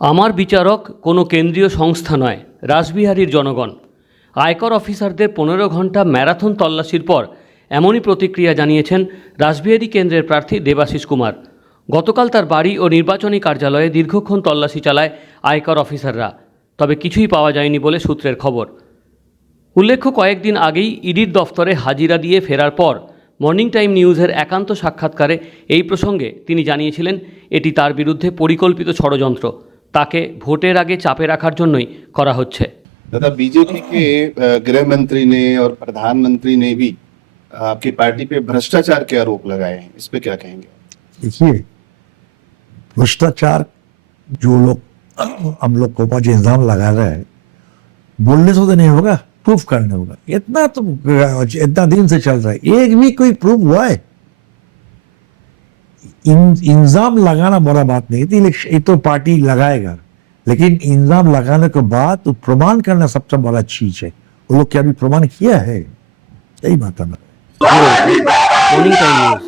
আমার বিচারক কোনো কেন্দ্রীয় সংস্থা নয়, রাসবিহারীর জনগণ। আয়কর অফিসারদের 15 ঘন্টা ম্যারাথন তল্লাশির পর এমনই প্রতিক্রিয়া জানিয়েছেন রাসবিহারী কেন্দ্রের প্রার্থী দেবাশিস কুমার। গতকাল তার বাড়ি ও নির্বাচনী কার্যালয়ে দীর্ঘক্ষণ তল্লাশি চালায় আয়কর অফিসাররা, তবে কিছুই পাওয়া যায়নি বলে সূত্রের খবর। উল্লেখ্য, কয়েকদিন আগেই ইডির দফতরে হাজিরা দিয়ে ফেরার পর মর্নিং টাইম নিউজের একান্ত সাক্ষাৎকারে এই প্রসঙ্গে তিনি জানিয়েছিলেন এটি তার বিরুদ্ধে পরিকল্পিত ষড়যন্ত্র, তাকে ভোটের আগে চাপে রাখার জন্যই করা হচ্ছে। तथा बीजेपी के गृह मंत्री ने और प्रधानमंत्री ने भी आपकी पार्टी पे भ्रष्टाचार के आरोप लगाए हैं, इस पे क्या कहेंगे? देखिए, भ्रष्टाचार जो लोग हम लोग को ऊपर इल्जाम लगा रहे हैं, बोलने से तो नहीं होगा, प्रूफ करने होगा। इतना दिन से चल रहा है, एक भी कोई प्रूफ हुआ है? इल्जाम लगाना बड़ा बात नहीं थी, ये तो पार्टी लगाएगा, लेकिन इल्जाम लगाने के बाद तो प्रमाण करना सबसे बड़ा चीज है। वो लोग क्या अभी प्रमाण किया है? यही बात है। Morning time news.